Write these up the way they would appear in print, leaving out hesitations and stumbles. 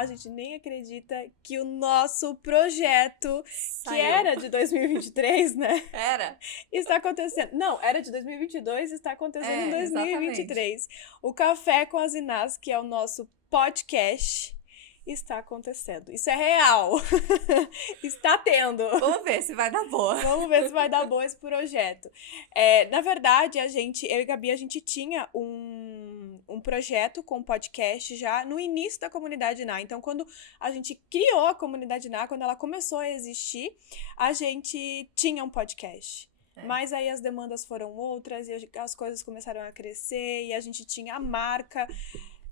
a gente nem acredita que o nosso projeto, Saiu. que era de 2023, né? Era. Está acontecendo. Não, era de 2022, está acontecendo em 2023. Exatamente. O Café com as Inás, que é o nosso podcast, está acontecendo. Isso é real. Está tendo. Vamos ver se vai dar boa. Vamos ver se vai dar bom esse projeto. Na verdade, eu e Gabi, a gente tinha um projeto com podcast já no início da comunidade NA. Então, quando a gente criou a comunidade NA, quando ela começou a existir, a gente tinha um podcast. Mas aí as demandas foram outras e as coisas começaram a crescer e a gente tinha a marca.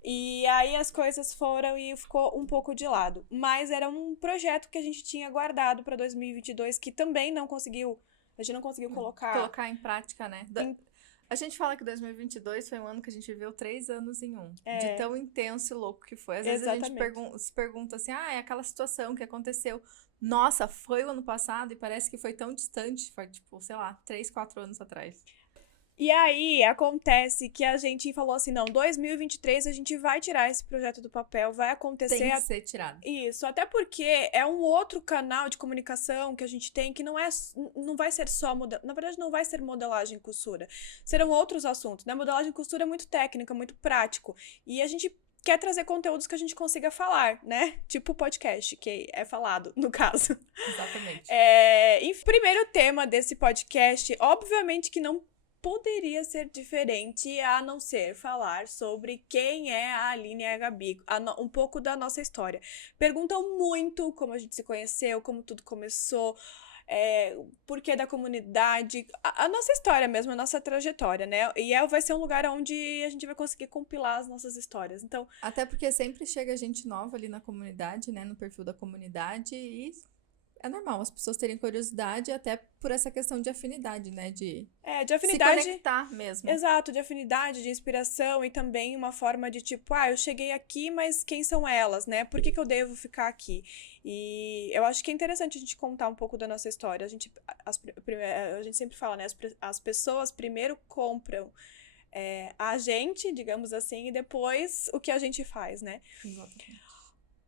E aí as coisas foram e ficou um pouco de lado. Mas era um projeto que a gente tinha guardado para 2022 que também a gente não conseguiu Colocar em prática, né? A gente fala que 2022 foi um ano que a gente viveu 3 anos em um. De tão intenso e louco que foi. Às vezes a gente se pergunta assim, é aquela situação que aconteceu. Nossa, foi o ano passado e parece que foi tão distante. Foi tipo, sei lá, 3, 4 anos atrás. E aí, acontece que a gente falou assim, não, 2023 a gente vai tirar esse projeto do papel, vai acontecer... Tem que ser tirado. Isso, até porque é um outro canal de comunicação que a gente tem que não vai ser só... Na verdade, não vai ser modelagem e costura. Serão outros assuntos, né? Modelagem e costura é muito técnica, muito prático. E a gente quer trazer conteúdos que a gente consiga falar, né? Tipo o podcast, que é falado, no caso. Exatamente. E primeiro tema desse podcast, obviamente que não poderia ser diferente a não ser falar sobre quem é a Aline e a Gabi, um pouco da nossa história. Perguntam muito como a gente se conheceu, como tudo começou, porquê da comunidade, a nossa história mesmo, a nossa trajetória, né? E vai ser um lugar onde a gente vai conseguir compilar as nossas histórias. Então, até porque sempre chega gente nova ali na comunidade, né? No perfil da comunidade e... é normal as pessoas terem curiosidade até por essa questão de afinidade, né? De afinidade, se conectar mesmo. Exato, de afinidade, de inspiração e também uma forma de tipo, eu cheguei aqui, mas quem são elas, né? Por que eu devo ficar aqui? E eu acho que é interessante a gente contar um pouco da nossa história. A gente sempre fala, né? As pessoas primeiro compram a gente, digamos assim, e depois o que a gente faz, né? Exatamente.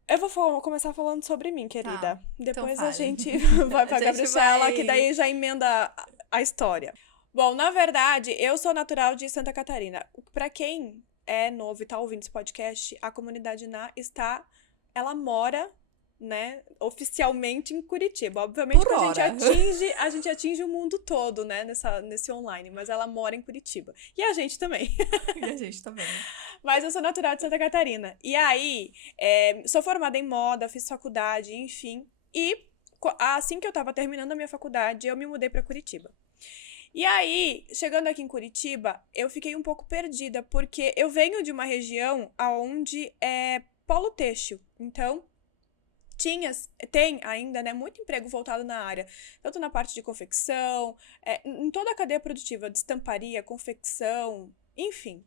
Eu vou começar falando sobre mim, querida. Tá, Depois então a gente vai pra Gabriela, que daí já emenda a história. Bom, na verdade, eu sou natural de Santa Catarina. Pra quem é novo e tá ouvindo esse podcast, a comunidade ela mora, né, oficialmente em Curitiba. Obviamente que a gente atinge o mundo todo, né, nesse online, mas ela mora em Curitiba. E a gente também. E a gente também. Mas eu sou natural de Santa Catarina. E aí, sou formada em moda, fiz faculdade, enfim. E assim que eu tava terminando a minha faculdade, eu me mudei pra Curitiba. E aí, chegando aqui em Curitiba, eu fiquei um pouco perdida, porque eu venho de uma região onde é polo têxtil. Então, tem ainda, né, muito emprego voltado na área, tanto na parte de confecção, em toda a cadeia produtiva, de estamparia, confecção, enfim.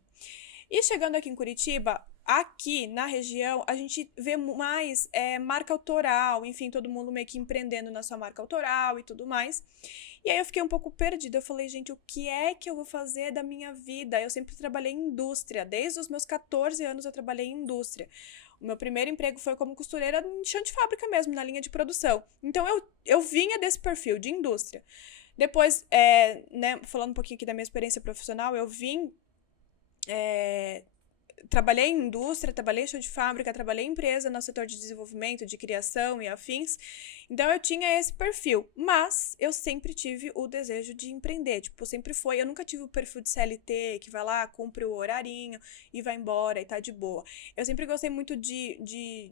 E chegando aqui em Curitiba, aqui na região, a gente vê mais marca autoral, enfim, todo mundo meio que empreendendo na sua marca autoral e tudo mais. E aí eu fiquei um pouco perdida, eu falei, gente, o que é que eu vou fazer da minha vida? Eu sempre trabalhei em indústria, desde os meus 14 anos eu trabalhei em indústria. O meu primeiro emprego foi como costureira em chão de fábrica mesmo, na linha de produção. Então eu vinha desse perfil de indústria. Depois, né, falando um pouquinho aqui da minha experiência profissional, eu vim... trabalhei em indústria, trabalhei em chão de fábrica, trabalhei em empresa no setor de desenvolvimento, de criação e afins. Então, eu tinha esse perfil. Mas, eu sempre tive o desejo de empreender. Tipo, sempre foi... Eu nunca tive o perfil de CLT, que vai lá, cumpre o horarinho e vai embora e tá de boa. Eu sempre gostei muito de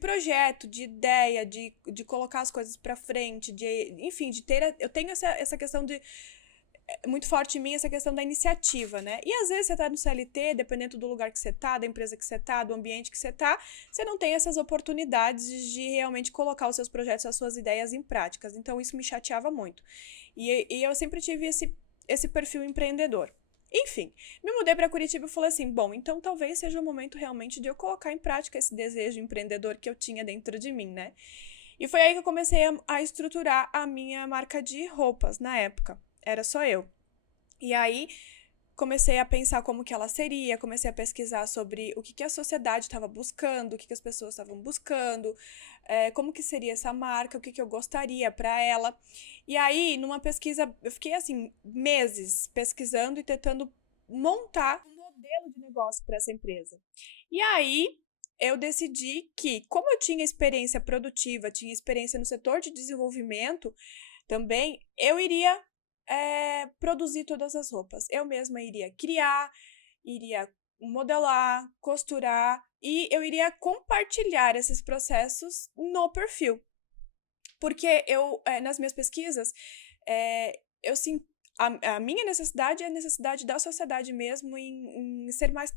projeto, de ideia, de colocar as coisas pra frente, enfim, de ter... Eu tenho essa questão de... muito forte em mim essa questão da iniciativa, né? E às vezes você tá no CLT, dependendo do lugar que você tá, da empresa que você tá, do ambiente que você tá, você não tem essas oportunidades de realmente colocar os seus projetos, as suas ideias em práticas. Então isso me chateava muito. E eu sempre tive esse perfil empreendedor. Enfim, me mudei para Curitiba e falei assim, bom, então talvez seja o momento realmente de eu colocar em prática esse desejo empreendedor que eu tinha dentro de mim, né? E foi aí que eu comecei a estruturar a minha marca de roupas na época. Era só eu. E aí, comecei a pensar como que ela seria, comecei a pesquisar sobre o que a sociedade estava buscando, o que as pessoas estavam buscando, como que seria essa marca, o que eu gostaria para ela. E aí, numa pesquisa, eu fiquei assim, meses pesquisando e tentando montar um modelo de negócio para essa empresa. E aí, eu decidi que, como eu tinha experiência produtiva, tinha experiência no setor de desenvolvimento também, eu iria produzir todas as roupas. Eu mesma iria criar, iria modelar, costurar e eu iria compartilhar esses processos no perfil. Porque eu, nas minhas pesquisas, eu sinto a minha necessidade é a necessidade da sociedade mesmo em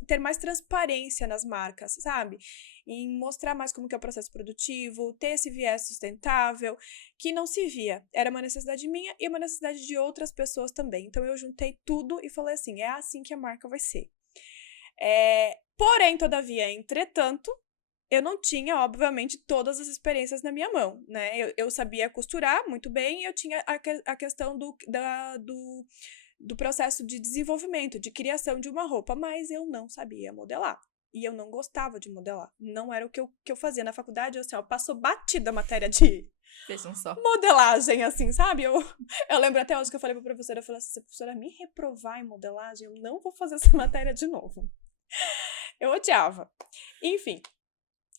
ter mais transparência nas marcas, sabe? Em mostrar mais como que é o processo produtivo, ter esse viés sustentável, que não se via. Era uma necessidade minha e uma necessidade de outras pessoas também. Então, eu juntei tudo e falei assim, é assim que a marca vai ser. Porém, todavia, entretanto, eu não tinha, obviamente, todas as experiências na minha mão, né? Eu sabia costurar muito bem e eu tinha a questão do processo de desenvolvimento, de criação de uma roupa, mas eu não sabia modelar. E eu não gostava de modelar. Não era o que eu fazia na faculdade, assim, ó, passou batida a matéria de modelagem, assim, sabe? Eu lembro até hoje que eu falei pra professora, eu falei assim, se a professora me reprovar em modelagem, eu não vou fazer essa matéria de novo. Eu odiava. Enfim.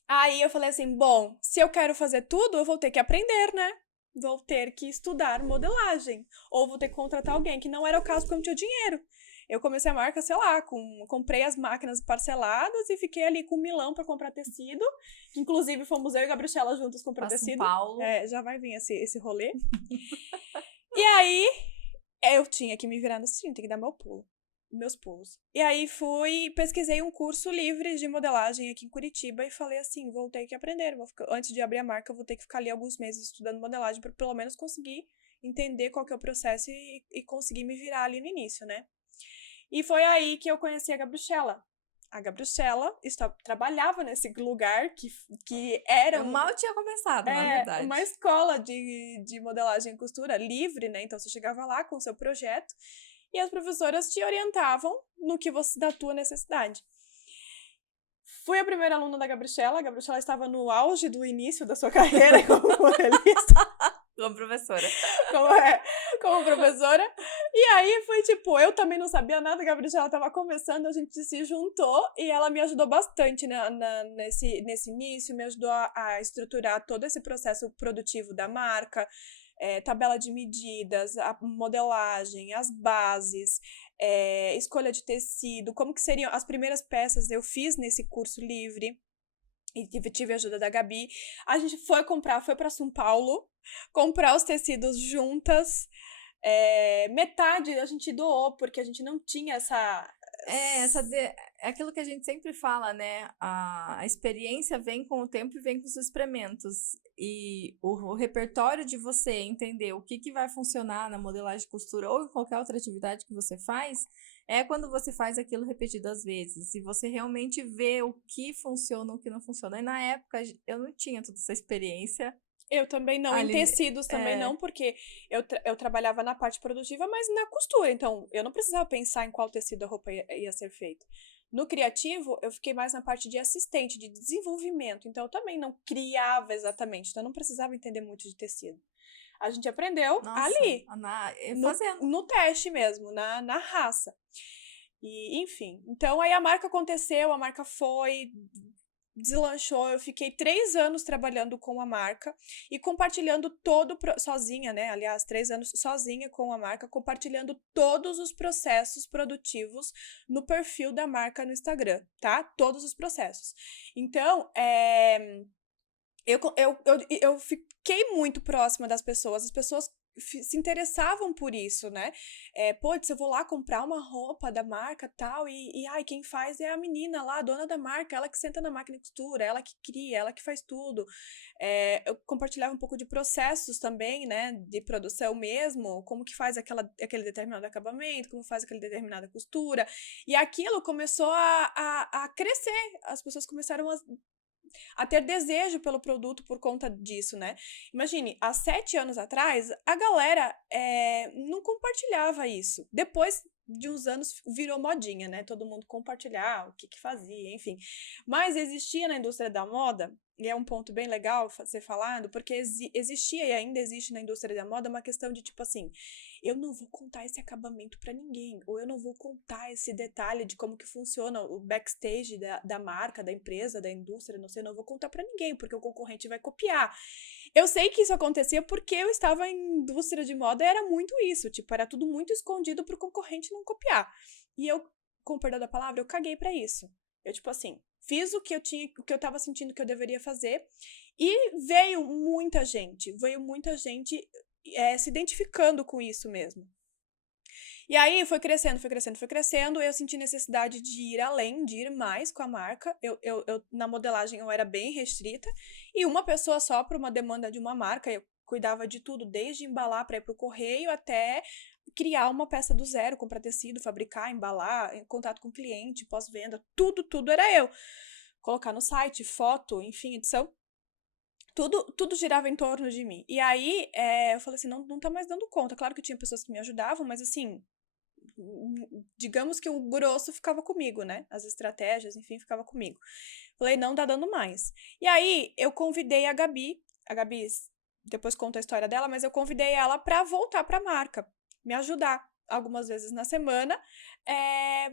Aí eu falei assim, bom, se eu quero fazer tudo, eu vou ter que aprender, né? Vou ter que estudar modelagem. Ou vou ter que contratar alguém, que não era o caso porque eu não tinha dinheiro. Eu comecei a marca, sei lá, comprei as máquinas parceladas e fiquei ali com o Milão pra comprar tecido. Inclusive, fomos eu e a Gabriela juntos comprar tecido. São Paulo. Já vai vir esse rolê. E aí, eu tinha que me virar nos 30, tem que dar meus pulos. E aí pesquisei um curso livre de modelagem aqui em Curitiba e falei assim, vou ter que aprender, antes de abrir a marca, eu vou ter que ficar ali alguns meses estudando modelagem para pelo menos conseguir entender qual que é o processo e conseguir me virar ali no início, né? E foi aí que eu conheci a Gabriela. A Gabriela trabalhava nesse lugar que era... Eu mal tinha começado, na verdade. Uma escola de modelagem e costura livre, né? Então, você chegava lá com o seu projeto e as professoras te orientavam da tua necessidade. Fui a primeira aluna da Gabriela. A Gabriela estava no auge do início da sua carreira como modelista. Como professora. Como professora. E aí foi tipo, eu também não sabia nada, a Gabriela estava começando, a gente se juntou e ela me ajudou bastante nesse início, me ajudou a estruturar todo esse processo produtivo da marca, tabela de medidas, a modelagem, as bases, escolha de tecido, como que seriam as primeiras peças eu fiz nesse curso livre. E tive a ajuda da Gabi. A gente foi para São Paulo, comprar os tecidos juntas. Metade a gente doou, porque a gente não tinha essa... É aquilo que a gente sempre fala, né? A experiência vem com o tempo e vem com os experimentos. E o repertório de você entender o que vai funcionar na modelagem de costura ou em qualquer outra atividade que você faz, é quando você faz aquilo repetidas vezes. E você realmente vê o que funciona, o que não funciona. E na época, eu não tinha toda essa experiência. Eu também não, em tecidos também não, porque eu trabalhava na parte produtiva, mas na costura, então eu não precisava pensar em qual tecido a roupa ia ser feita. No criativo, eu fiquei mais na parte de assistente, de desenvolvimento, então eu também não criava exatamente, então eu não precisava entender muito de tecido. A gente aprendeu ali, no teste mesmo, na raça. E, enfim, então aí a marca aconteceu, a marca deslanchou, eu fiquei 3 anos trabalhando com a marca e compartilhando sozinha, né? Aliás, 3 anos sozinha com a marca, compartilhando todos os processos produtivos no perfil da marca no Instagram, tá? Todos os processos. Então, eu fiquei muito próxima das pessoas, as pessoas se interessavam por isso, né? Putz, eu vou lá comprar uma roupa da marca tal, e quem faz é a menina lá, a dona da marca, ela que senta na máquina de costura, ela que cria, ela que faz tudo. Eu compartilhava um pouco de processos também, né? De produção mesmo, como que faz aquele determinado acabamento, como faz aquela determinada costura. E aquilo começou a crescer, as pessoas começaram a ter desejo pelo produto por conta disso, né? Imagine, há 7 anos atrás, a galera não compartilhava isso. Depois de uns anos virou modinha, né? Todo mundo compartilhar o que fazia, enfim. Mas existia na indústria da moda, e é um ponto bem legal ser falado, porque existia e ainda existe na indústria da moda uma questão de tipo assim, eu não vou contar esse acabamento para ninguém, ou eu não vou contar esse detalhe de como que funciona o backstage da marca, da empresa, da indústria, não sei, não vou contar para ninguém, porque o concorrente vai copiar. Eu sei que isso acontecia porque eu estava em indústria de moda e era muito isso, tipo, era tudo muito escondido pro concorrente não copiar. E eu, com o perdão da palavra, eu caguei pra isso. Eu, tipo assim, fiz o que eu tava sentindo que eu deveria fazer e veio muita gente se identificando com isso mesmo. E aí foi crescendo, eu senti necessidade de ir além, de ir mais com a marca. Na modelagem eu era bem restrita, e uma pessoa só para uma demanda de uma marca, eu cuidava de tudo, desde embalar para ir pro correio até criar uma peça do zero, comprar tecido, fabricar, embalar, em contato com o cliente, pós-venda, tudo era eu. Colocar no site, foto, enfim, edição. Tudo girava em torno de mim. E aí, eu falei assim, não tá mais dando conta. Claro que tinha pessoas que me ajudavam, mas assim, digamos que o grosso ficava comigo, né? As estratégias, enfim, ficava comigo. Falei, não tá dando mais. E aí, eu convidei a Gabi depois conto a história dela, mas eu convidei ela pra voltar pra marca, me ajudar algumas vezes na semana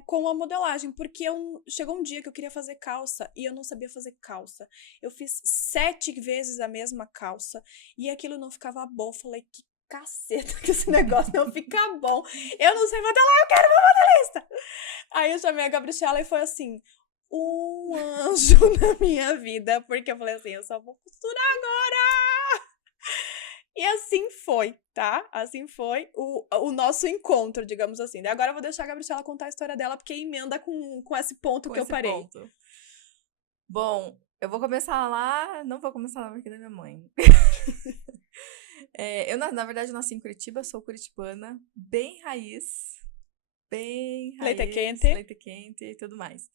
com a modelagem, porque chegou um dia que eu queria fazer calça e eu não sabia fazer calça. Eu fiz 7 vezes a mesma calça e aquilo não ficava bom. Falei, que caceta que esse negócio não fica bom. Eu não sei modelar, eu quero uma modelista. Aí eu chamei a Gabriela e foi assim, um anjo na minha vida, porque eu falei assim, eu só vou costurar agora. E assim foi, tá? Assim foi o nosso encontro, digamos assim. Agora eu vou deixar a Gabriela contar a história dela, porque emenda com esse ponto que eu parei. Ponto. Bom, eu vou começar lá, não vou começar lá porque é da minha mãe. Eu, na verdade, nasci em Curitiba, sou curitibana, bem raiz, leite quente. Leite quente e tudo mais.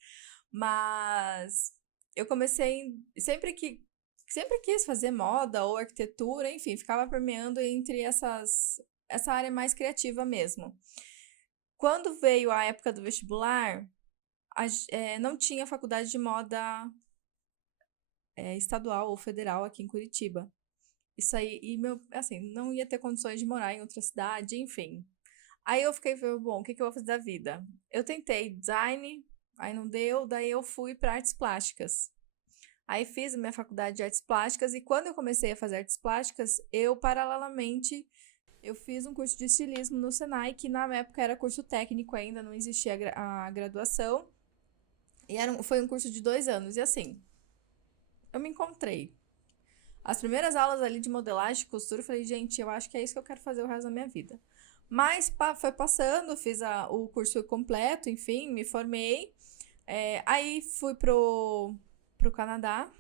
Mas eu comecei, sempre quis fazer moda ou arquitetura, enfim, ficava permeando entre essa área mais criativa mesmo. Quando veio a época do vestibular, não tinha faculdade de moda estadual ou federal aqui em Curitiba. Isso aí, assim, não ia ter condições de morar em outra cidade, enfim. Aí eu fiquei, bom, o que eu vou fazer da vida? Eu tentei design, aí não deu, daí eu fui para artes plásticas. Aí fiz a minha faculdade de artes plásticas e quando eu comecei a fazer artes plásticas, paralelamente, eu fiz um curso de estilismo no Senai, que na época era curso técnico ainda, não existia a graduação. E foi um curso de 2 anos. E assim, eu me encontrei. As primeiras aulas ali de modelagem, costura, eu falei, gente, eu acho que é isso que eu quero fazer o resto da minha vida. Mas foi passando, fiz o curso completo, enfim, me formei. Aí fui pro Canadá.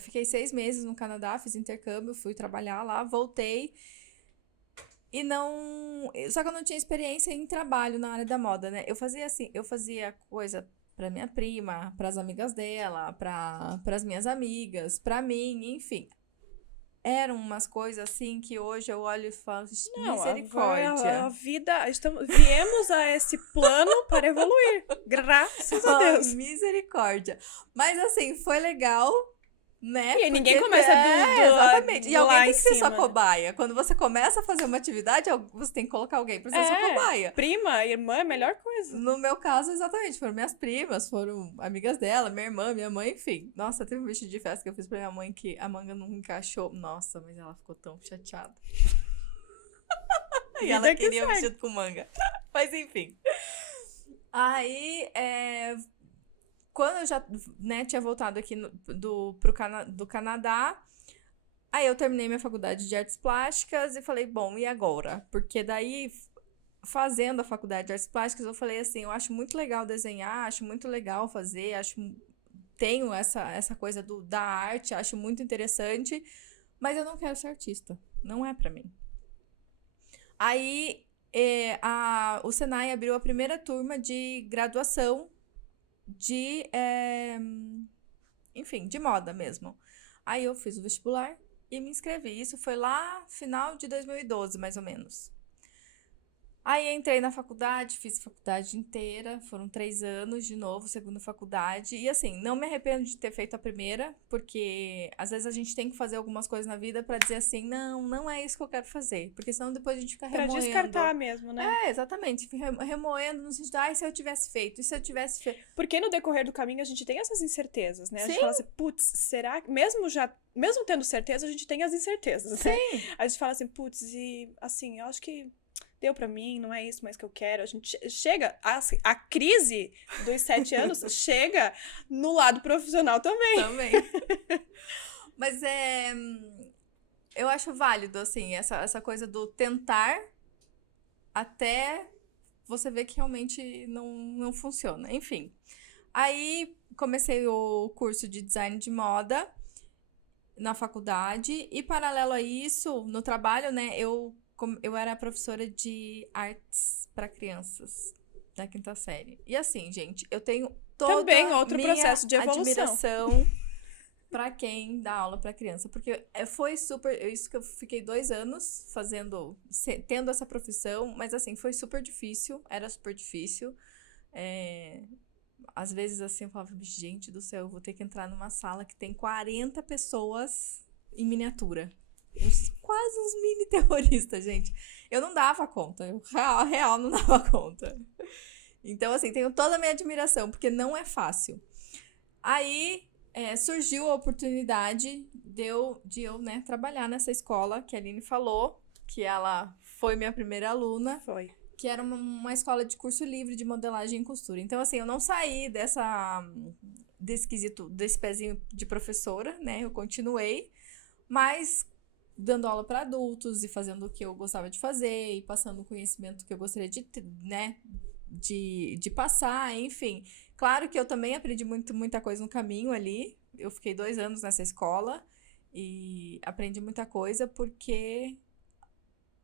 Fiquei 6 meses no Canadá, fiz intercâmbio, fui trabalhar lá, voltei. E não... Só que eu não tinha experiência em trabalho na área da moda, né? Eu fazia coisa pra minha prima, pras amigas dela, pras minhas amigas, pra mim, enfim. Eram umas coisas assim que hoje eu olho e falo, misericórdia. A vida, viemos a esse plano para evoluir, graças a Deus. Misericórdia. Mas assim, foi legal, né? E ninguém começa exatamente. E alguém tem que ser sua cima. cobaia. Quando você começa a fazer uma atividade, você tem que colocar alguém pra ser sua cobaia. Prima, irmã é a melhor coisa. No meu caso, exatamente. Foram minhas primas, foram amigas dela, minha irmã, minha mãe, enfim. Nossa, teve um vestido de festa que eu fiz pra minha mãe que a manga não encaixou. Nossa, mas ela ficou tão chateada. E ela queria o vestido com manga. Mas enfim. Aí, quando eu já tinha voltado aqui do Canadá, aí eu terminei minha faculdade de artes plásticas e falei, bom, e agora? Porque daí, fazendo a faculdade de artes plásticas, eu falei assim, eu acho muito legal desenhar, acho muito legal fazer, tenho essa coisa da arte, acho muito interessante, mas eu não quero ser artista, não é pra mim. Aí, o Senai abriu a primeira turma de graduação enfim, de moda mesmo. Aí eu fiz o vestibular e me inscrevi. Isso foi lá final de 2012, mais ou menos. Aí entrei na faculdade, fiz a faculdade inteira, foram 3 anos de novo, segunda faculdade. E assim, não me arrependo de ter feito a primeira, porque às vezes a gente tem que fazer algumas coisas na vida pra dizer assim, não, não é isso que eu quero fazer. Porque senão depois a gente fica Pra remoendo. descartar mesmo, né? É, exatamente, fica remoendo no sentido, ai, se eu tivesse feito, e se eu tivesse feito. Porque no decorrer do caminho a gente tem essas incertezas, né? A gente Sim. fala assim, putz, será que... Mesmo tendo certeza, a gente tem as incertezas, né? Sim. A gente fala assim, putz, e assim, eu acho que deu pra mim, não é isso mais que eu quero. A gente chega... A crise dos 7 anos chega no lado profissional também. Também. Mas eu acho válido, assim, essa coisa do tentar até você ver que realmente não funciona. Enfim. Aí comecei o curso de design de moda na faculdade e paralelo a isso, no trabalho, né, eu era professora de artes para crianças da quinta série. E assim, gente, eu tenho toda Também outro minha processo de evolução. admiração para quem dá aula para criança, porque foi super, isso que eu fiquei 2 anos fazendo, tendo essa profissão, mas assim, foi super difícil, era super difícil. Às vezes assim, eu falava, gente do céu, eu vou ter que entrar numa sala que tem 40 pessoas em miniatura. Quase uns mini terroristas, gente. Eu não dava conta, eu real não dava conta. Então, assim, tenho toda a minha admiração, porque não é fácil. Aí surgiu a oportunidade de eu né, trabalhar nessa escola que a Aline falou, que ela foi minha primeira aluna. Foi. Que era uma escola de curso livre de modelagem e costura. Então, assim, eu não saí desse quesito, desse pezinho de professora, né? Eu continuei, mas dando aula para adultos e fazendo o que eu gostava de fazer e passando o conhecimento que eu gostaria de, né, de passar, enfim. Claro que eu também aprendi muita coisa no caminho ali. Eu fiquei 2 anos nessa escola e aprendi muita coisa porque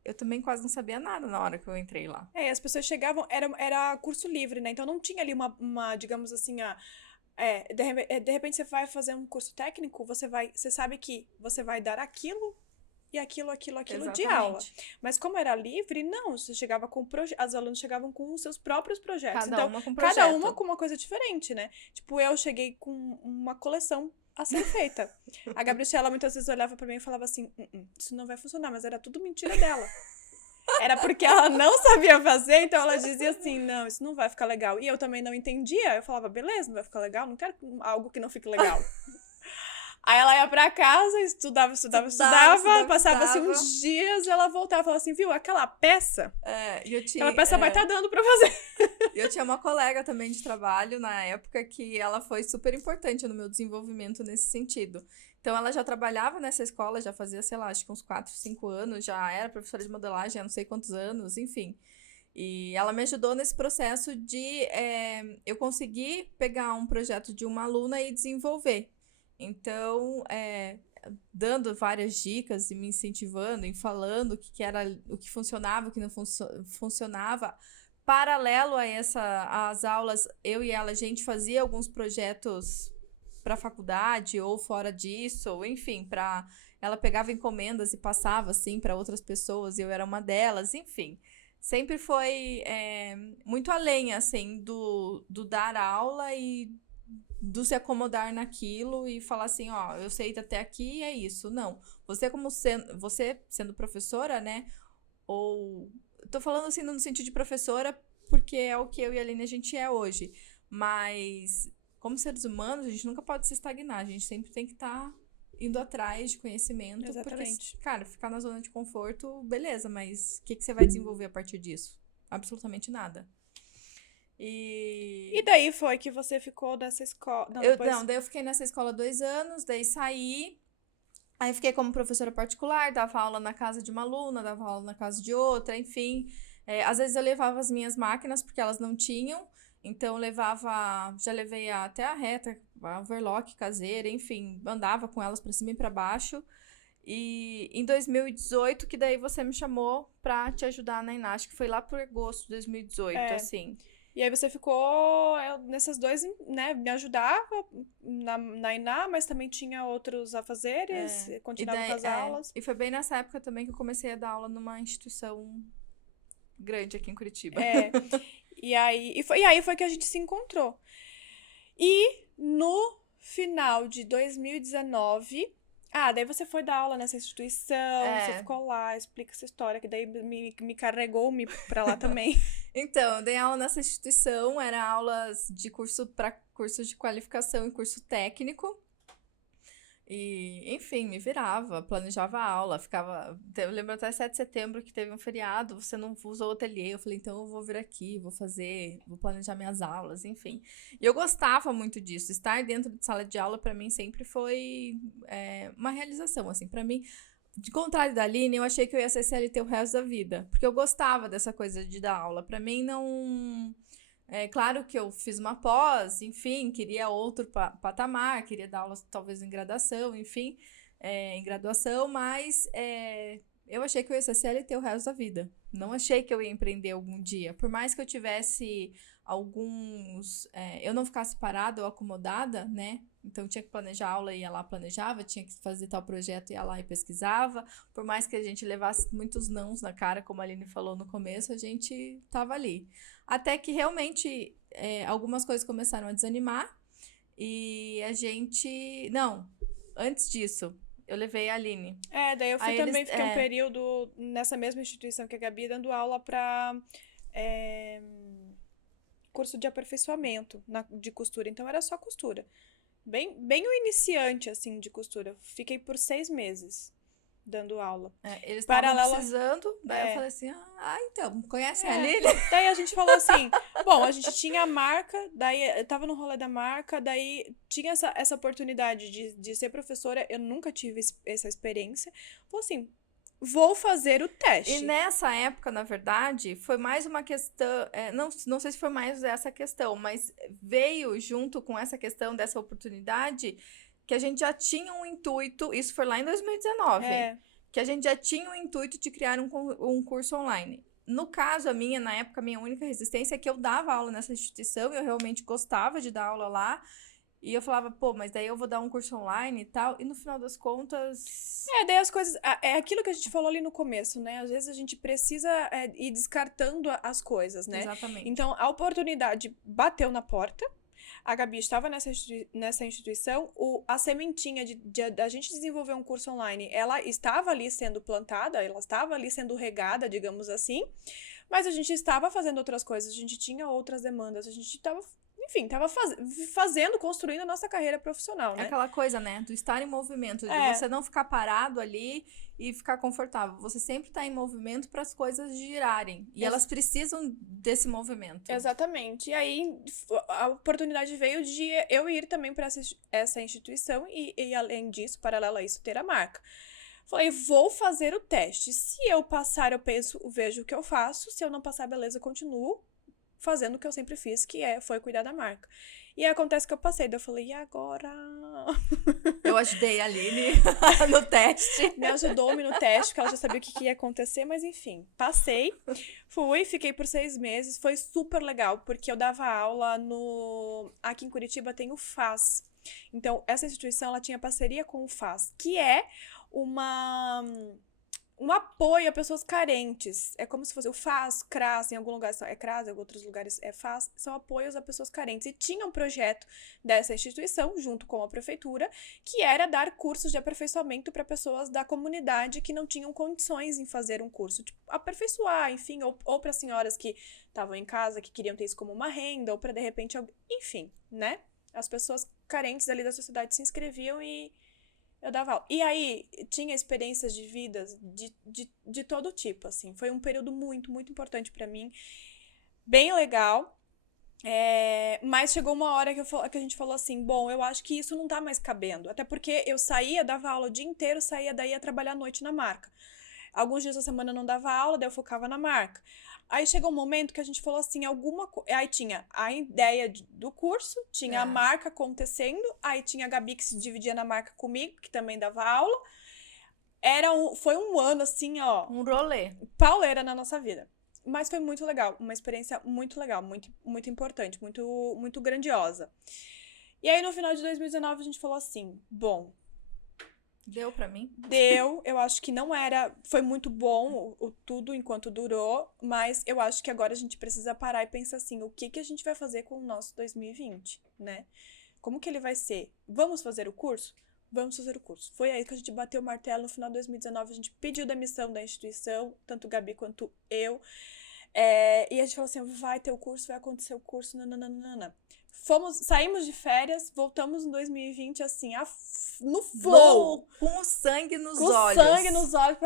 eu também quase não sabia nada na hora que eu entrei lá. As pessoas chegavam, era curso livre, né? Então não tinha ali uma digamos assim, de repente você vai fazer um curso técnico, você sabe que você vai dar aquilo e aquilo Exatamente. de aula. Mas como era livre, não, você chegava com as alunos chegavam com os seus próprios projetos. Cada então, uma com um projeto. cada uma com uma coisa diferente, né? Tipo, eu cheguei com uma coleção a ser feita. A Gabriela muitas vezes olhava pra mim e falava assim, isso não vai funcionar, mas era tudo mentira dela. Era porque ela não sabia fazer, então ela dizia assim, não, isso não vai ficar legal. E eu também não entendia, eu falava, beleza, não vai ficar legal, não quero algo que não fique legal. Aí ela ia pra casa, estudava, passava-se uns dias, ela voltava e falava assim, viu, aquela peça, aquela peça vai estar dando pra fazer. Eu tinha uma colega também de trabalho na época que ela foi super importante no meu desenvolvimento nesse sentido. Então, ela já trabalhava nessa escola, já fazia, sei lá, acho que uns 4, 5 anos, já era professora de modelagem há não sei quantos anos, enfim. E ela me ajudou nesse processo de eu conseguir pegar um projeto de uma aluna e desenvolver. Então, dando várias dicas e me incentivando, e falando o que era, o que funcionava, o que não funcionava. Paralelo a as aulas, eu e ela, a gente fazia alguns projetos para a faculdade ou fora disso, ou enfim, ela pegava encomendas e passava assim para outras pessoas, e eu era uma delas, enfim. Sempre foi muito além assim do dar aula e do se acomodar naquilo e falar assim, ó, eu sei até aqui e é isso. Não. Você sendo professora, né? Ou tô falando assim no sentido de professora porque é o que eu e a Aline a gente é hoje. Mas como seres humanos, a gente nunca pode se estagnar. A gente sempre tem que estar indo atrás de conhecimento. Exatamente. Porque, cara, ficar na zona de conforto, beleza, mas o que você vai desenvolver a partir disso? Absolutamente nada. E daí foi que você ficou nessa escola? Daí eu fiquei nessa escola 2 anos, daí saí. Aí fiquei como professora particular, dava aula na casa de uma aluna, dava aula na casa de outra, enfim. Às vezes eu levava as minhas máquinas, porque elas não tinham. Então já levei até a reta, a overlock caseira, enfim, andava com elas pra cima e pra baixo. E em 2018, que daí você me chamou pra te ajudar na Iná, acho que foi lá por agosto de 2018, assim. E aí você ficou nessas 2, né, me ajudava na Iná, mas também tinha outros afazeres, continuava com as aulas. E foi bem nessa época também que eu comecei a dar aula numa instituição grande aqui em Curitiba. E aí foi que a gente se encontrou. E no final de 2019... daí você foi dar aula nessa instituição, você ficou lá, explica essa história, que daí me carregou pra lá também. Então, eu dei aula nessa instituição, era aulas de cursos de qualificação e curso técnico. E, enfim, me virava, planejava a aula, eu lembro até 7 de setembro que teve um feriado, você não usou o ateliê, eu falei, então eu vou vir aqui, vou planejar minhas aulas, enfim. E eu gostava muito disso, estar dentro de sala de aula pra mim sempre foi uma realização, assim, pra mim, de contrário da Aline, eu achei que eu ia ser CLT o resto da vida, porque eu gostava dessa coisa de dar aula, pra mim não... claro que eu fiz uma pós, enfim, queria outro patamar, queria dar aulas talvez em graduação, enfim, em graduação, mas eu achei que eu ia ser CLT o resto da vida. Não achei que eu ia empreender algum dia. Por mais que eu tivesse eu não ficasse parada ou acomodada, né? Então, tinha que planejar aula, ia lá, planejava, tinha que fazer tal projeto, ia lá e pesquisava. Por mais que a gente levasse muitos nãos na cara, como a Aline falou no começo, a gente tava ali. Até que realmente algumas coisas começaram a desanimar e a gente... Não, antes disso, eu levei a Aline. Daí eu fiquei um período nessa mesma instituição que a Gabi, dando aula pra curso de aperfeiçoamento de costura. Então era só costura. Bem o iniciante, assim, de costura. Fiquei por 6 meses dando aula. Eles estavam precisando, daí eu falei assim, então, conhece a Aline? Daí a gente falou assim, bom, a gente tinha a marca, daí eu tava no rolê da marca, daí tinha essa oportunidade de ser professora, eu nunca tive essa experiência. Falei assim, vou fazer o teste. E nessa época, na verdade, foi mais uma questão... não sei se foi mais essa questão, mas veio junto com essa questão dessa oportunidade que a gente já tinha um intuito... Isso foi lá em 2019. Que a gente já tinha o intuito de criar um curso online. No caso, na época, a minha única resistência é que eu dava aula nessa instituição, eu realmente gostava de dar aula lá. E eu falava, mas daí eu vou dar um curso online e tal. E no final das contas... daí as coisas... É aquilo que a gente falou ali no começo, né? Às vezes a gente precisa ir descartando as coisas, né? Exatamente. Então, a oportunidade bateu na porta. A Gabi estava nessa instituição. A sementinha da gente desenvolver um curso online, ela estava ali sendo plantada, ela estava ali sendo regada, digamos assim. Mas a gente estava fazendo outras coisas, a gente tinha outras demandas, a gente estava... Enfim, tava construindo a nossa carreira profissional, né? Aquela coisa, né? Do estar em movimento, de você não ficar parado ali e ficar confortável. Você sempre tá em movimento para as coisas girarem. E elas precisam desse movimento. Exatamente. E aí, a oportunidade veio de eu ir também para essa instituição e, além disso, paralelo a isso, ter a marca. Falei, vou fazer o teste. Se eu passar, vejo o que eu faço. Se eu não passar, beleza, eu continuo fazendo o que eu sempre fiz, foi cuidar da marca. E aí acontece que eu passei, daí eu falei, e agora? Eu ajudei a Aline no teste. Me ajudou-me no teste, porque ela já sabia o que ia acontecer, mas enfim, passei, fiquei por 6 meses, foi super legal, porque eu dava aula aqui em Curitiba tem o FAS. Então, essa instituição, ela tinha parceria com o FAS, que é um apoio a pessoas carentes. É como se fosse o FAS, CRAS, em algum lugar é CRAS, em outros lugares é FAS, são apoios a pessoas carentes. E tinha um projeto dessa instituição, junto com a prefeitura, que era dar cursos de aperfeiçoamento para pessoas da comunidade que não tinham condições em fazer um curso, tipo, aperfeiçoar, enfim, ou para senhoras que estavam em casa, que queriam ter isso como uma renda, ou para, de repente, enfim, né? As pessoas carentes ali da sociedade se inscreviam e eu dava aula. E aí, tinha experiências de vidas de todo tipo, assim. Foi um período muito, muito importante pra mim. Bem legal. Mas chegou uma hora que a gente falou assim, bom, eu acho que isso não tá mais cabendo. Até porque eu dava aula o dia inteiro, daí ia trabalhar à noite na marca. Alguns dias da semana eu não dava aula, daí eu focava na marca. Aí chegou um momento que a gente falou assim, aí tinha a ideia do curso, tinha a marca acontecendo, aí tinha a Gabi que se dividia na marca comigo, que também dava aula. Foi um ano assim, ó. Um rolê. Pauleira na nossa vida. Mas foi muito legal, uma experiência muito legal, muito, muito importante, muito, muito grandiosa. E aí no final de 2019 a gente falou assim, bom, Deu pra mim? Deu, eu acho que não era, foi muito bom o tudo enquanto durou, mas eu acho que agora a gente precisa parar e pensar assim, o que que a gente vai fazer com o nosso 2020, né? Como que ele vai ser? Vamos fazer o curso? Vamos fazer o curso. Foi aí que a gente bateu o martelo no final de 2019, a gente pediu demissão da instituição, tanto o Gabi quanto eu, e a gente falou assim, vai ter o curso, vai acontecer o curso, nananana. Saímos de férias, voltamos em 2020, assim, no flow. Com o sangue nos olhos. Com sangue nos olhos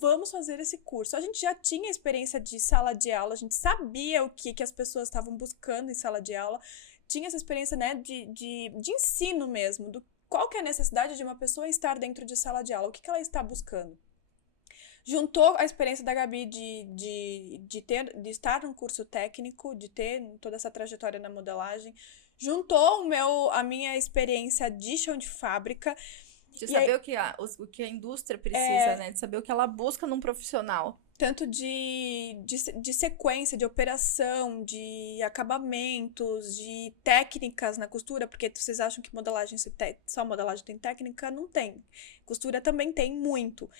vamos fazer esse curso. A gente já tinha experiência de sala de aula, a gente sabia o que as pessoas estavam buscando em sala de aula. Tinha essa experiência, né, de ensino mesmo, qual que é a necessidade de uma pessoa estar dentro de sala de aula, o que ela está buscando. Juntou a experiência da Gabi de estar num curso técnico, de ter toda essa trajetória na modelagem. Juntou a minha experiência de chão de fábrica. De saber o que a indústria precisa, né? De saber o que ela busca num profissional. Tanto de sequência, de operação, de acabamentos, de técnicas na costura, porque vocês acham que modelagem, só modelagem tem técnica? Não tem. Costura também tem muito.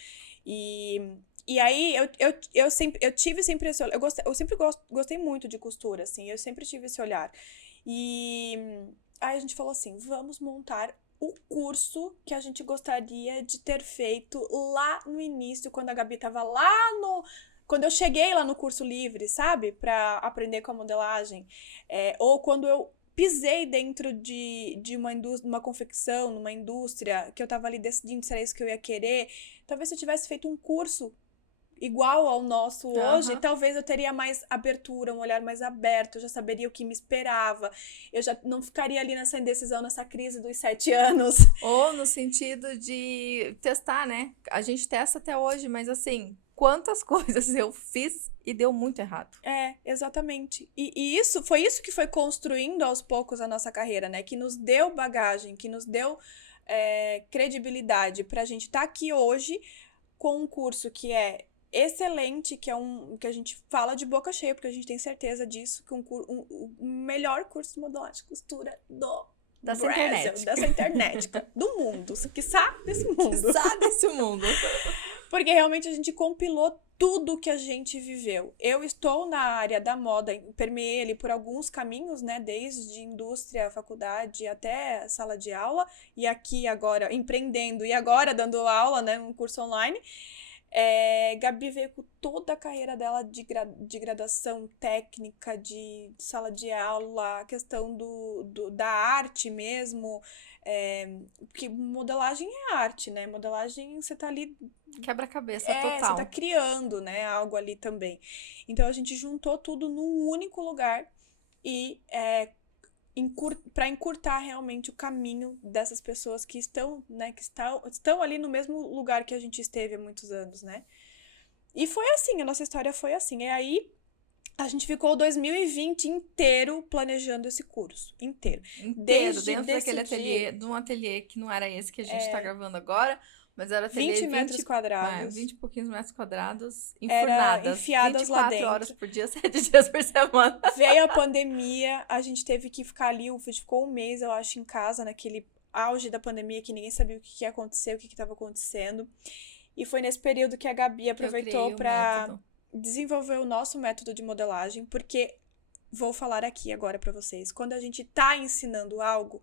E aí, eu tive sempre esse olhar, eu sempre gostei muito de costura, assim, eu sempre tive esse olhar. E aí a gente falou assim, vamos montar o curso que a gente gostaria de ter feito lá no início, quando a Gabi tava quando eu cheguei lá no curso livre, sabe? Pra aprender com a modelagem. Ou quando eu pisei dentro de uma confecção, numa indústria, que eu tava ali decidindo se era isso que eu ia querer. Talvez se eu tivesse feito um curso igual ao nosso hoje, talvez eu teria mais abertura, um olhar mais aberto, eu já saberia o que me esperava, eu já não ficaria ali nessa indecisão, nessa crise dos 7 anos. Ou no sentido de testar, né? A gente testa até hoje, mas assim, quantas coisas eu fiz e deu muito errado. Exatamente. E foi isso que foi construindo aos poucos a nossa carreira, né? Que nos deu bagagem, que nos deu credibilidade pra gente estar aqui hoje com um curso que é excelente, que a gente fala de boca cheia, porque a gente tem certeza disso, que o melhor curso de modelagem e costura dessa internet, do mundo, quiçá desse mundo. Porque realmente a gente compilou tudo que a gente viveu. Eu estou na área da moda, permeei ali por alguns caminhos, né, desde indústria, faculdade até sala de aula, e aqui agora empreendendo e agora dando aula, né, um curso online. Gabi veio com toda a carreira dela de graduação técnica, de sala de aula, a questão da arte mesmo, porque modelagem é arte, né? Modelagem você tá ali... Quebra-cabeça total. Você tá criando, né, algo ali também. Então a gente juntou tudo num único lugar e para encurtar realmente o caminho dessas pessoas que estão, né, que estão ali no mesmo lugar que a gente esteve há muitos anos, né? E foi assim, a nossa história foi assim. E aí, a gente ficou 2020 inteiro planejando esse curso. Inteiro. Dentro daquele ateliê, de um ateliê que não era esse que a gente tá gravando agora, mas era ateliê 20 metros quadrados. 20 e pouquinhos metros quadrados, enfurnadas. Enfiadas lá dentro. 24 horas por dia, 7 dias por semana. Veio a pandemia, a gente teve que ficar ali, ficou um mês, eu acho, em casa, naquele auge da pandemia, que ninguém sabia o que ia acontecer, o que estava acontecendo. E foi nesse período que a Gabi aproveitou para desenvolver o nosso método de modelagem, porque, vou falar aqui agora para vocês, quando a gente tá ensinando algo,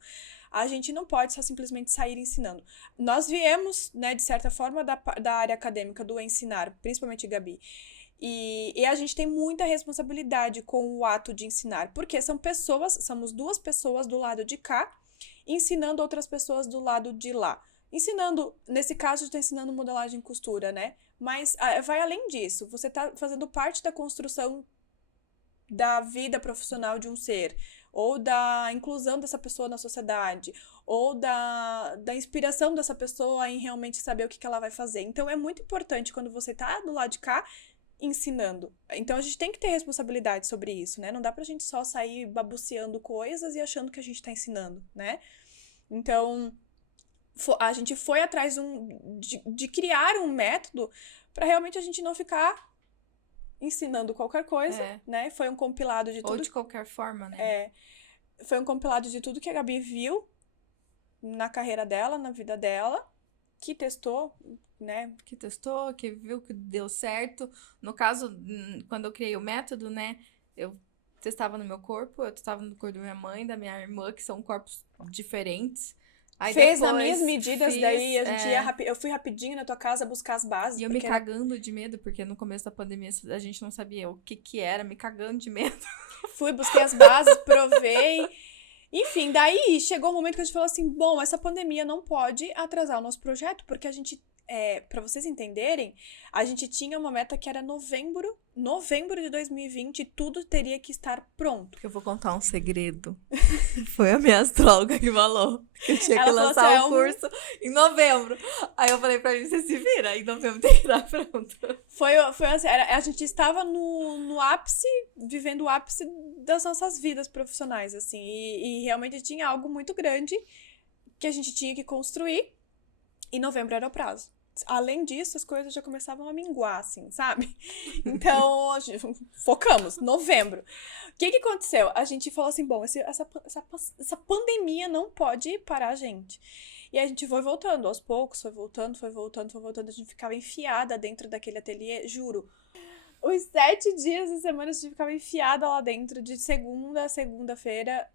a gente não pode só simplesmente sair ensinando. Nós viemos, né, de certa forma, da área acadêmica, do ensinar, principalmente Gabi. E a gente tem muita responsabilidade com o ato de ensinar, porque somos duas pessoas do lado de cá, ensinando outras pessoas do lado de lá. Ensinando, nesse caso, eu estou ensinando modelagem e costura, né? Mas vai além disso, você está fazendo parte da construção da vida profissional de um ser, ou da inclusão dessa pessoa na sociedade, ou da inspiração dessa pessoa em realmente saber o que ela vai fazer. Então, é muito importante quando você tá do lado de cá ensinando. Então, a gente tem que ter responsabilidade sobre isso, né? Não dá pra gente só sair babuceando coisas e achando que a gente tá ensinando, né? Então, a gente foi atrás de criar um método para realmente a gente não ficar ensinando qualquer coisa, né? Foi um compilado de tudo. Ou de qualquer forma, né? Foi um compilado de tudo que a Gabi viu na carreira dela, na vida dela. que testou, né? Que testou, que viu que deu certo. No caso, quando eu criei o método, né? Eu testava no meu corpo, eu testava no corpo da minha mãe, da minha irmã, que são corpos diferentes. Aí Fez nas depois minhas medidas, daí a gente ia eu fui rapidinho na tua casa buscar as bases. E eu me cagando de medo, porque no começo da pandemia a gente não sabia o que era, me cagando de medo. Fui, busquei as bases, provei. Enfim, daí chegou o momento que a gente falou assim, bom, essa pandemia não pode atrasar o nosso projeto, porque a gente, pra vocês entenderem, a gente tinha uma meta que era novembro de 2020, tudo teria que estar pronto. Eu vou contar um segredo. Foi a minha astróloga que falou que eu tinha que lançar o curso em novembro. Aí eu falei pra mim, você se vira, em novembro tem que estar pronto. Foi assim, a gente estava no ápice, vivendo o ápice das nossas vidas profissionais, assim, e realmente tinha algo muito grande que a gente tinha que construir, e novembro era o prazo. Além disso, as coisas já começavam a minguar, assim, sabe? Então, focamos, novembro. O que aconteceu? A gente falou assim, bom, essa pandemia não pode parar a gente. E a gente foi voltando, aos poucos, foi voltando. A gente ficava enfiada dentro daquele ateliê, juro. Os 7 dias da semana a gente ficava enfiada lá dentro, de segunda a segunda-feira.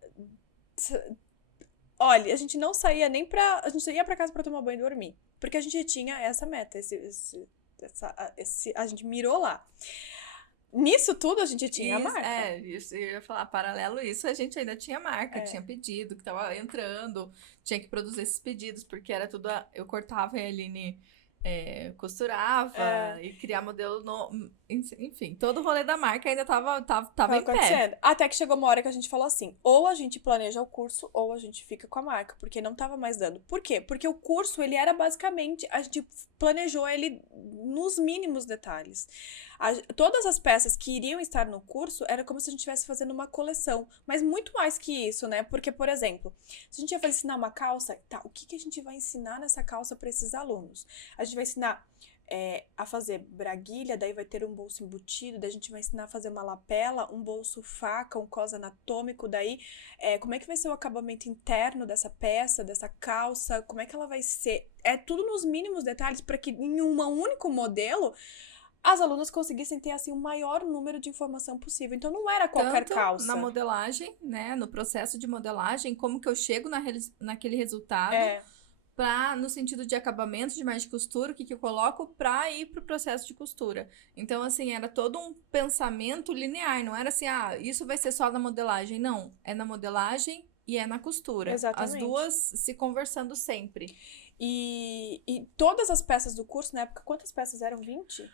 Olha, a gente não saía nem pra... A gente ia pra casa pra tomar banho e dormir. Porque a gente tinha essa meta, a gente mirou lá. Nisso tudo a gente tinha a marca. Isso, eu ia falar, paralelo a isso, a gente ainda tinha marca, tinha pedido que tava entrando, tinha que produzir esses pedidos, porque era tudo, eu cortava e a Aline costurava e criar modelo enfim, todo o rolê da marca ainda tava em pé. Até que chegou uma hora que a gente falou assim, ou a gente planeja o curso, ou a gente fica com a marca, porque não tava mais dando. Por quê? Porque o curso, ele era basicamente, a gente planejou ele nos mínimos detalhes. Todas as peças que iriam estar no curso, era como se a gente estivesse fazendo uma coleção, mas muito mais que isso, né? Porque, por exemplo, se a gente vai ensinar uma calça, tá, o que a gente vai ensinar nessa calça para esses alunos? A gente vai ensinar a fazer braguilha, daí vai ter um bolso embutido, daí a gente vai ensinar a fazer uma lapela, um bolso faca, um cos anatômico, daí como é que vai ser o acabamento interno dessa peça, dessa calça, como é que ela vai ser, tudo nos mínimos detalhes para que em um único modelo as alunas conseguissem ter assim o maior número de informação possível. Então não era qualquer calça. Na modelagem, né, no processo de modelagem, como que eu chego naquele resultado, no sentido de acabamento, de margem de costura, o que eu coloco pra ir pro processo de costura. Então, assim, era todo um pensamento linear, não era assim, isso vai ser só na modelagem. Não, é na modelagem e é na costura. Exatamente. As duas se conversando sempre. E todas as peças do curso, na época, quantas peças eram? 20?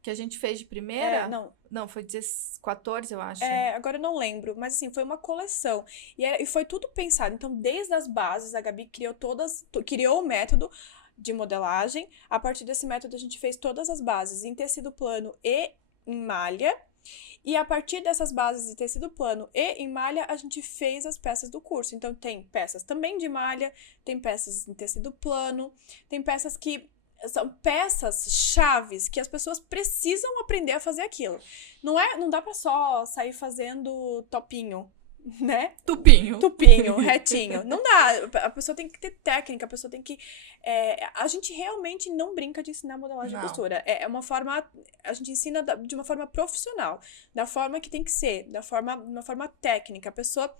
Que a gente fez de primeira? Não, foi 14, eu acho. Agora eu não lembro, mas assim, foi uma coleção. E foi tudo pensado. Então, desde as bases, a Gabi criou o método de modelagem. A partir desse método, a gente fez todas as bases em tecido plano e em malha. E a partir dessas bases de tecido plano e em malha, a gente fez as peças do curso. Então, tem peças também de malha, tem peças em tecido plano, tem peças que são peças chaves que as pessoas precisam aprender a fazer aquilo. Não dá pra só sair fazendo topinho, né? Tupinho, retinho. Não dá. A pessoa tem que ter técnica, a pessoa tem que... a gente realmente não brinca de ensinar modelagem de costura. É uma forma... A gente ensina de uma forma profissional, da forma que tem que ser, de uma forma técnica. A pessoa...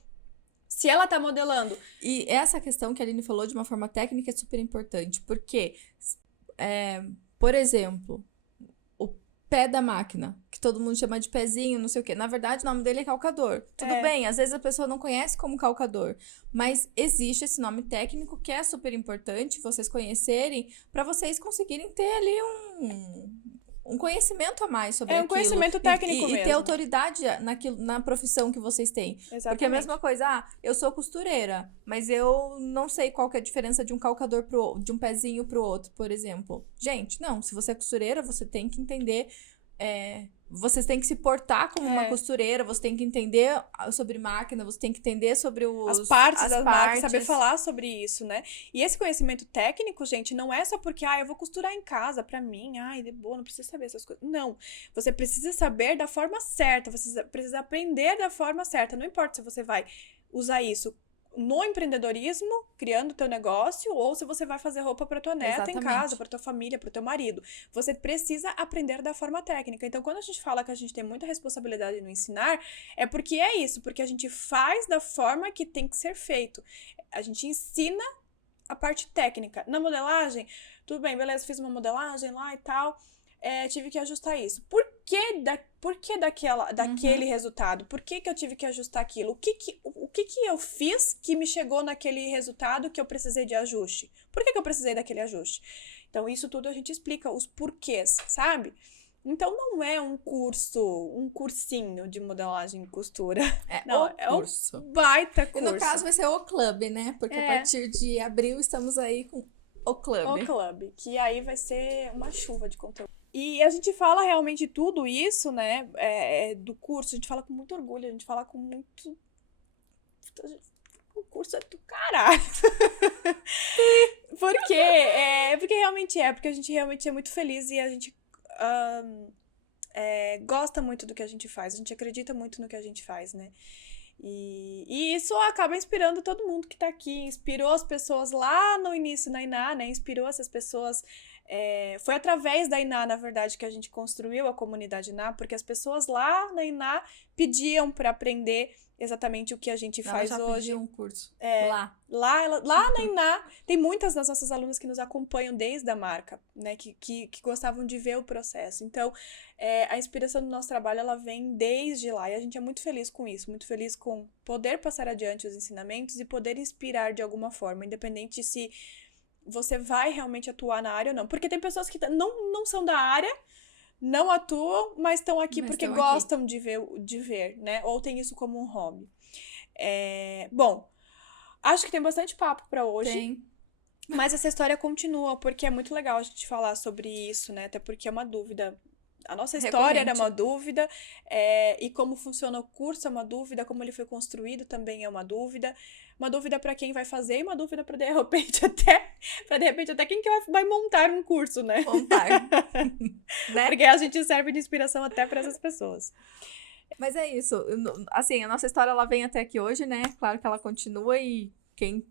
Se ela tá modelando... E essa questão que a Aline falou de uma forma técnica é super importante, porque... por exemplo, o pé da máquina, que todo mundo chama de pezinho, não sei o quê. Na verdade, o nome dele é calcador. Tudo bem, às vezes a pessoa não conhece como calcador, mas existe esse nome técnico que é super importante vocês conhecerem para vocês conseguirem ter ali um conhecimento a mais sobre aquilo. Um conhecimento técnico mesmo. E ter autoridade na profissão que vocês têm. Exatamente. Porque é a mesma coisa, eu sou costureira, mas eu não sei qual que é a diferença de um calcador de um pezinho pro outro, por exemplo. Gente, não, se você é costureira, você tem que entender... Vocês têm que se portar como uma costureira, você tem que entender sobre máquina, você tem que entender sobre as partes das máquinas, saber falar sobre isso, né? E esse conhecimento técnico, gente, não é só porque, eu vou costurar em casa pra mim, de boa, não precisa saber essas coisas. Não, você precisa saber da forma certa, você precisa aprender da forma certa, não importa se você vai usar isso no empreendedorismo, criando teu negócio, ou se você vai fazer roupa para tua neta em casa, para tua família, para teu marido. Você precisa aprender da forma técnica. Então, quando a gente fala que a gente tem muita responsabilidade no ensinar, é porque é isso, porque a gente faz da forma que tem que ser feito. A gente ensina a parte técnica. Na modelagem, tudo bem, beleza, fiz uma modelagem lá e tal, tive que ajustar isso. Por que daquele resultado? Por que eu tive que ajustar aquilo? O que eu fiz que me chegou naquele resultado que eu precisei de ajuste? Por que eu precisei daquele ajuste? Então, isso tudo a gente explica, os porquês, sabe? Então, não é um cursinho de modelagem e costura. É um baita curso. E no caso vai ser o clube, né? Porque a partir de abril estamos aí com o clube. O clube, que aí vai ser uma chuva de conteúdo. E a gente fala realmente tudo isso, né, do curso, a gente fala com muito orgulho, a gente fala com muito... O curso é do caralho. Porque realmente porque a gente realmente é muito feliz e a gente gosta muito do que a gente faz, a gente acredita muito no que a gente faz, né? E isso acaba inspirando todo mundo que tá aqui, inspirou as pessoas lá no início na Iná, né? Inspirou essas pessoas. Foi através da Iná, na verdade, que a gente construiu a comunidade Iná, porque as pessoas lá na Iná pediam para aprender exatamente o que a gente faz já hoje. Um curso Lá na Iná, tem muitas das nossas alunas que nos acompanham desde a marca, né? Que gostavam de ver o processo. Então, a inspiração do nosso trabalho, ela vem desde lá. E a gente é muito feliz com isso. Muito feliz com poder passar adiante os ensinamentos e poder inspirar de alguma forma, independente se você vai realmente atuar na área ou não. Porque tem pessoas que não são da área, não atuam, mas estão aqui porque gostam de ver, né? Ou tem isso como um hobby. Bom, acho que tem bastante papo pra hoje. Tem. Mas essa história continua, porque é muito legal a gente falar sobre isso, né? Até porque é uma dúvida. A nossa história era uma dúvida, e como funciona o curso é uma dúvida, como ele foi construído também é uma dúvida para quem vai fazer e uma dúvida para de repente até quem que vai montar um curso, né? Né? Porque a gente serve de inspiração até para essas pessoas. Mas é isso, assim, a nossa história ela vem até aqui hoje, né? Claro que ela continua e quem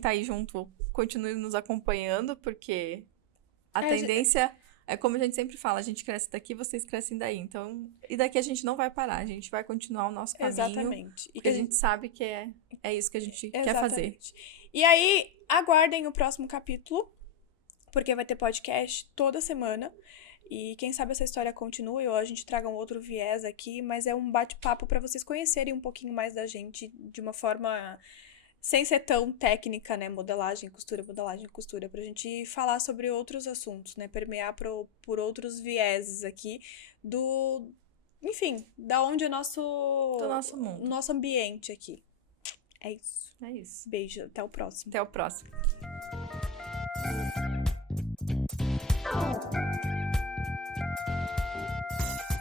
tá aí junto continue nos acompanhando, porque a tendência... É como a gente sempre fala, a gente cresce daqui, vocês crescem daí. Então, e daqui a gente não vai parar, a gente vai continuar o nosso caminho. Exatamente. Porque a gente sabe que é isso que a gente quer fazer. E aí, aguardem o próximo capítulo, porque vai ter podcast toda semana. E quem sabe essa história continue ou a gente traga um outro viés aqui, mas é um bate-papo para vocês conhecerem um pouquinho mais da gente de uma forma... sem ser tão técnica, né? Modelagem, costura, pra gente falar sobre outros assuntos, né? Permear por outros vieses aqui enfim, da onde é do nosso mundo. Nosso ambiente aqui. É isso. É isso. Beijo, até o próximo. Até o próximo.